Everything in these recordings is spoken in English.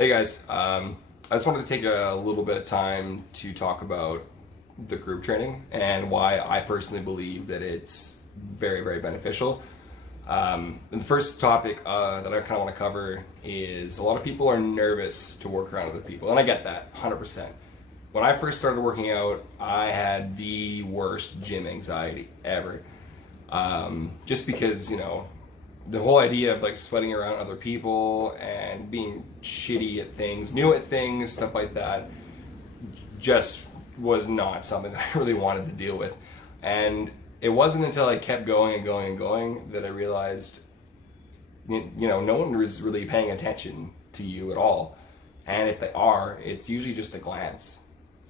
Hey guys, I just wanted to take a little bit of time to talk about the group training and why I personally believe that it's very, very beneficial. And the first topic that I kind of want to cover is a lot of people are nervous to work around other people, and I get that 100%. When I first started working out, I had the worst gym anxiety ever. Just because, the whole idea of like sweating around other people and being shitty at things, new at things, stuff like that, just was not something that I really wanted to deal with. And it wasn't until I kept going and going and going that I realized, no one was really paying attention to you at all. And if they are, it's usually just a glance,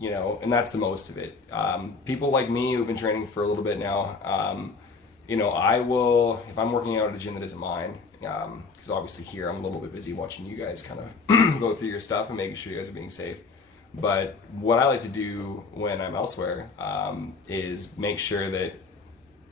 and that's the most of it. People like me who've been training for a little bit now, I will, if I'm working out at a gym that isn't mine, because obviously here I'm a little bit busy watching you guys kind of go through your stuff and making sure you guys are being safe. But what I like to do when I'm elsewhere is make sure that,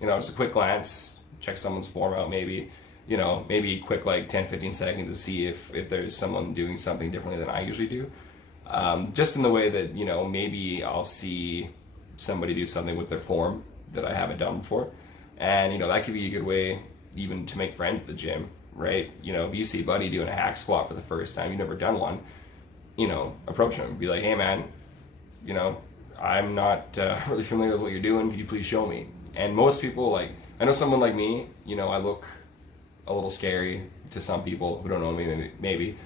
just a quick glance, check someone's form out maybe, maybe quick like 10, 15 seconds to see if there's someone doing something differently than I usually do. Just in the way that, maybe I'll see somebody do something with their form that I haven't done before. And, that could be a good way even to make friends at the gym, right? If you see a buddy doing a hack squat for the first time, you've never done one, approach him. Be like, hey man, I'm not really familiar with what you're doing. Could you please show me? And most people, I know someone like me, I look a little scary to some people who don't know me, maybe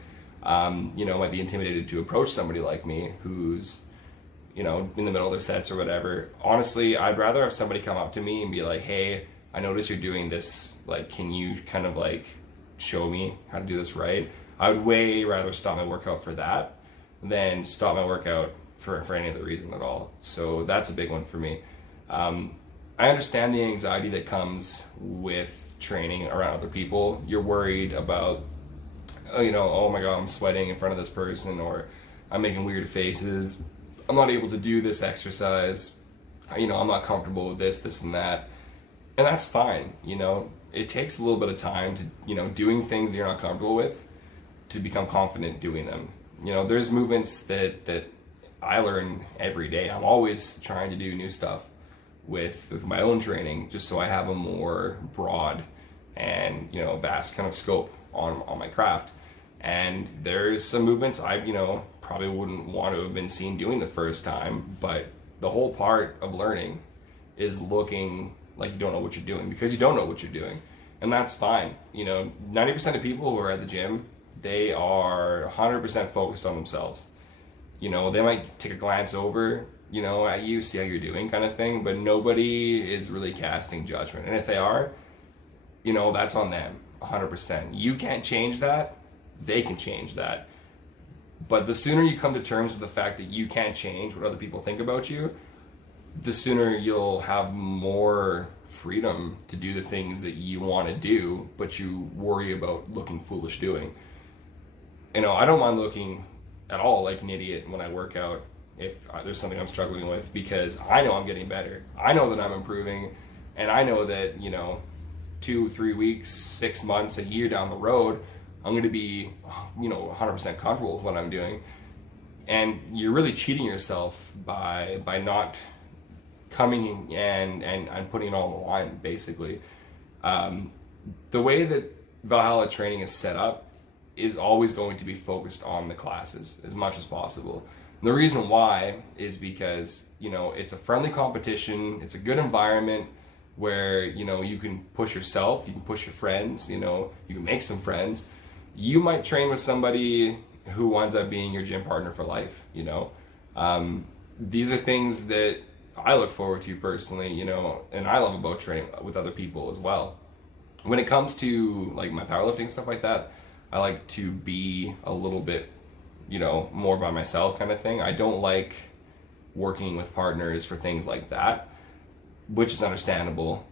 might be intimidated to approach somebody like me who's, in the middle of their sets or whatever. Honestly, I'd rather have somebody come up to me and be like, hey, I noticed you're doing this. Can you kind of show me how to do this right? I would way rather stop my workout for that than stop my workout for any other reason at all. So that's a big one for me. I understand the anxiety that comes with training around other people. You're worried about, oh my God, I'm sweating in front of this person, or I'm making weird faces. I'm not able to do this exercise. I'm not comfortable with this and that. And that's fine. It takes a little bit of time to, doing things that you're not comfortable with to become confident doing them. There's movements that I learn every day. I'm always trying to do new stuff with my own training, just so I have a more broad and, vast kind of scope on my craft. And there's some movements I, probably wouldn't want to have been seen doing the first time, but the whole part of learning is looking like you don't know what you're doing because you don't know what you're doing. And that's fine. 90% of people who are at the gym, they are 100% focused on themselves. They might take a glance over, at you, see how you're doing kind of thing, but nobody is really casting judgment. And if they are, that's on them, 100%. You can't change that. They can change that. But the sooner you come to terms with the fact that you can't change what other people think about you, the sooner you'll have more freedom to do the things that you want to do, but you worry about looking foolish doing. I don't mind looking at all like an idiot when I work out if there's something I'm struggling with, because I know I'm getting better. I know that I'm improving, and I know that, 2, 3 weeks, 6 months, a year down the road, I'm going to be, 100% comfortable with what I'm doing. And you're really cheating yourself by not coming and putting it all on the line, basically. The way that Valhalla training is set up is always going to be focused on the classes as much as possible. And the reason why is because, it's a friendly competition, it's a good environment where, you can push yourself, you can push your friends, you can make some friends. You might train with somebody who winds up being your gym partner for life, These are things that I look forward to personally, and I love about training with other people as well. When it comes to my powerlifting, stuff like that, I like to be a little bit, more by myself kind of thing. I don't like working with partners for things like that, which is understandable.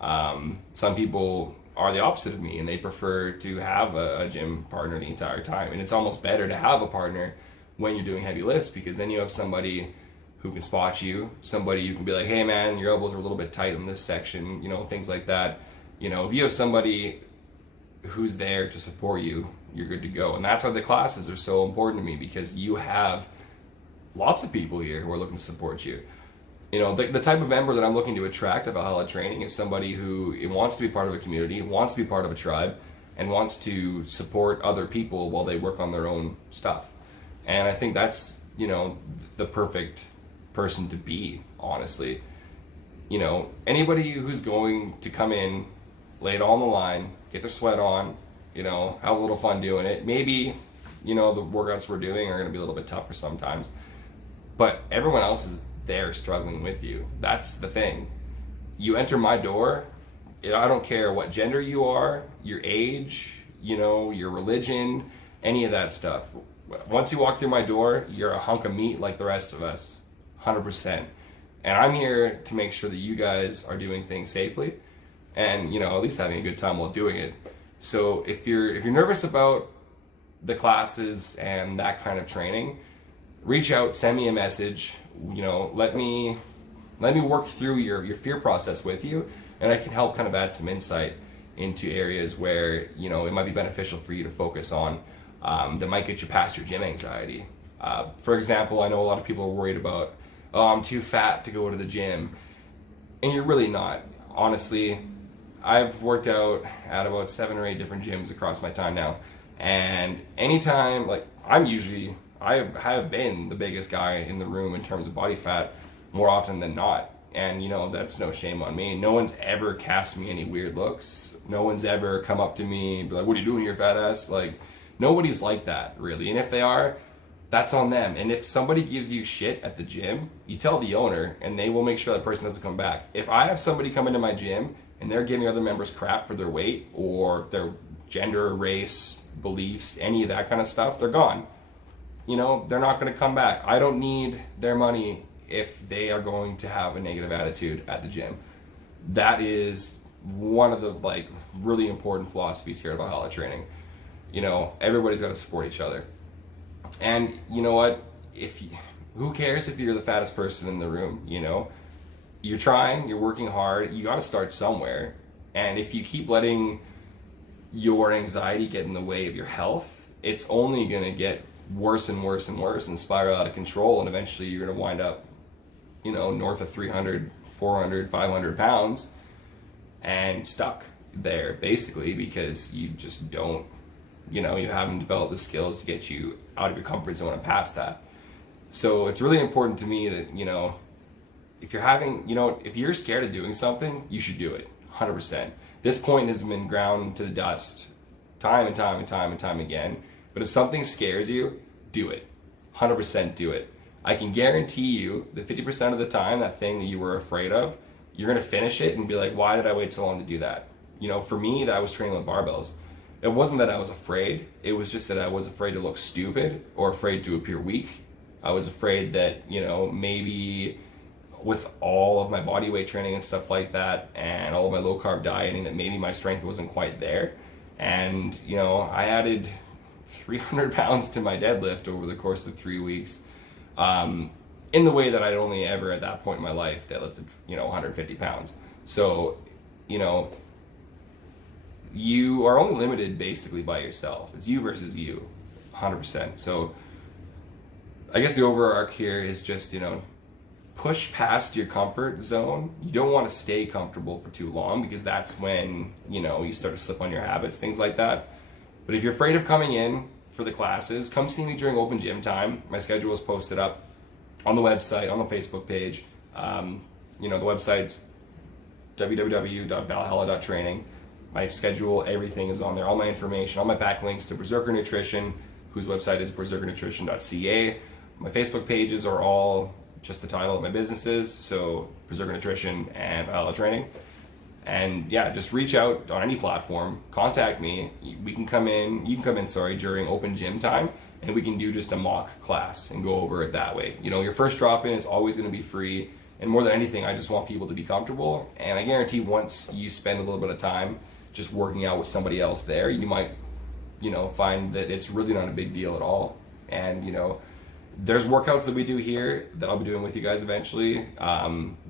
Some people are the opposite of me, and they prefer to have a gym partner the entire time. And it's almost better to have a partner when you're doing heavy lifts, because then you have somebody who can spot you, somebody you can be like, hey man, your elbows are a little bit tight in this section, things like that. If you have somebody who's there to support you, you're good to go. And that's why the classes are so important to me, because you have lots of people here who are looking to support you. You know, the type of member that I'm looking to attract at Valhalla Training is somebody who wants to be part of a community, wants to be part of a tribe, and wants to support other people while they work on their own stuff. And I think that's, you know, the perfect person to be, honestly. You know, anybody who's going to come in, lay it all on the line, get their sweat on, you know, have a little fun doing it. Maybe, you know, the workouts we're doing are going to be a little bit tougher sometimes, but everyone else is there struggling with you. That's the thing. You enter my door, I don't care what gender you are, your age, you know, your religion, any of that stuff. Once you walk through my door, you're a hunk of meat like the rest of us, 100%. And I'm here to make sure that you guys are doing things safely and, you know, at least having a good time while doing it. So if you're nervous about the classes and that kind of training, reach out, send me a message, you know, let me work through your fear process with you, and I can help kind of add some insight into areas where, you know, it might be beneficial for you to focus on, that might get you past your gym anxiety. For example, I know a lot of people are worried about, oh, I'm too fat to go to the gym, and you're really not. Honestly, I've worked out at about 7 or 8 different gyms across my time now, and anytime, like, I have been the biggest guy in the room in terms of body fat more often than not. And, you know, that's no shame on me. No one's ever cast me any weird looks. No one's ever come up to me and be like, what are you doing here, fat ass? Like, nobody's like that, really. And if they are, that's on them. And if somebody gives you shit at the gym, you tell the owner, and they will make sure that person doesn't come back. If I have somebody come into my gym and they're giving other members crap for their weight or their gender, race, beliefs, any of that kind of stuff, they're gone. You know, they're not going to come back. I don't need their money if they are going to have a negative attitude at the gym. That is one of the, like, really important philosophies here at Valhalla Training. You know, everybody's got to support each other. And you know what? Who cares if you're the fattest person in the room, you know? You're trying, you're working hard, you got to start somewhere. And if you keep letting your anxiety get in the way of your health, it's only going to get worse and worse and worse and spiral out of control, and eventually you're going to wind up, you know, north of 300, 400, 500 pounds and stuck there, basically, because you just don't, you know, you haven't developed the skills to get you out of your comfort zone and past that. So it's really important to me that, you know, if you're scared of doing something, you should do it, 100%. This point has been ground to the dust time and time and time and time again. But if something scares you, do it. 100% do it. I can guarantee you that 50% of the time, that thing that you were afraid of, you're going to finish it and be like, why did I wait so long to do that? You know, for me, that was training with barbells. It wasn't that I was afraid. It was just that I was afraid to look stupid or afraid to appear weak. I was afraid that, you know, maybe with all of my body weight training and stuff like that and all of my low carb dieting, that maybe my strength wasn't quite there. And, you know, I added 300 pounds to my deadlift over the course of 3 weeks, in the way that I'd only ever at that point in my life deadlifted, you know, 150 pounds. So, you know, you are only limited basically by yourself. It's you versus you, 100%. So I guess the overarch here is just, you know, push past your comfort zone. You don't want to stay comfortable for too long, because that's when, you know, you start to slip on your habits, things like that. But if you're afraid of coming in for the classes, come see me during open gym time. My schedule is posted up on the website, on the Facebook page. You know, the website's www.valhalla.training. My schedule, everything is on there. All my information, all my backlinks to Berserker Nutrition, whose website is berserkernutrition.ca. My Facebook pages are all just the title of my businesses, so Berserker Nutrition and Valhalla Training. And yeah, just reach out on any platform, contact me. You can come in during open gym time, and we can do just a mock class and go over it that way. You know, your first drop-in is always going to be free, and more than anything, I just want people to be comfortable. And I guarantee once you spend a little bit of time just working out with somebody else there, you might, you know, find that it's really not a big deal at all. And, you know, There's workouts that we do here that I'll be doing with you guys eventually,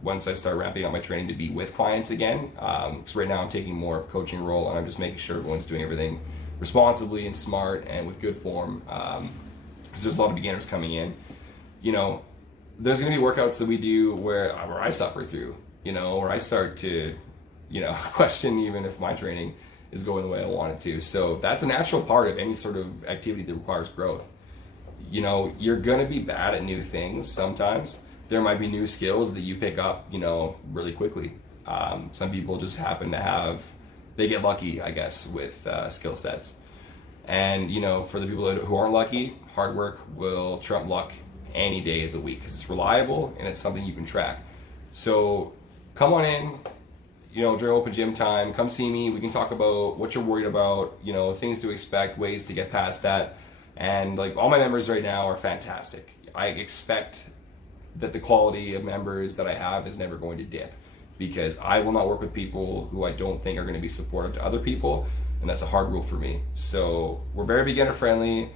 once I start ramping up my training to be with clients again. Because right now I'm taking more of a coaching role, and I'm just making sure everyone's doing everything responsibly and smart and with good form. Because there's a lot of beginners coming in. You know, there's going to be workouts that we do where I suffer through, you know, or I start to, you know, question even if my training is going the way I want it to. So that's a natural part of any sort of activity that requires growth. You know, you're going to be bad at new things sometimes. There might be new skills that you pick up, you know, really quickly. Some people just happen to they get lucky, I guess, with skill sets. And, you know, for the people who aren't lucky, hard work will trump luck any day of the week because it's reliable and it's something you can track. So come on in, you know, during open gym time, come see me. We can talk about what you're worried about, you know, things to expect, ways to get past that. And like all my members right now are fantastic. I expect that the quality of members that I have is never going to dip because I will not work with people who I don't think are going to be supportive to other people. And that's a hard rule for me. So we're very beginner friendly.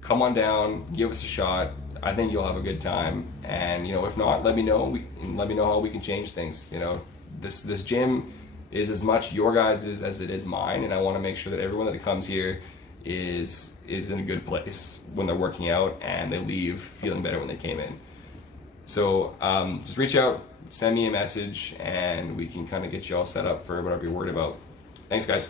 Come on down, give us a shot. I think you'll have a good time. And, you know, if not, let me know. Let me know how we can change things. You know, this gym is as much your guys' as it is mine. And I want to make sure that everyone that comes here is in a good place when they're working out and they leave feeling better when they came in. So just reach out, send me a message, and we can kind of get you all set up for whatever you're worried about. Thanks, guys.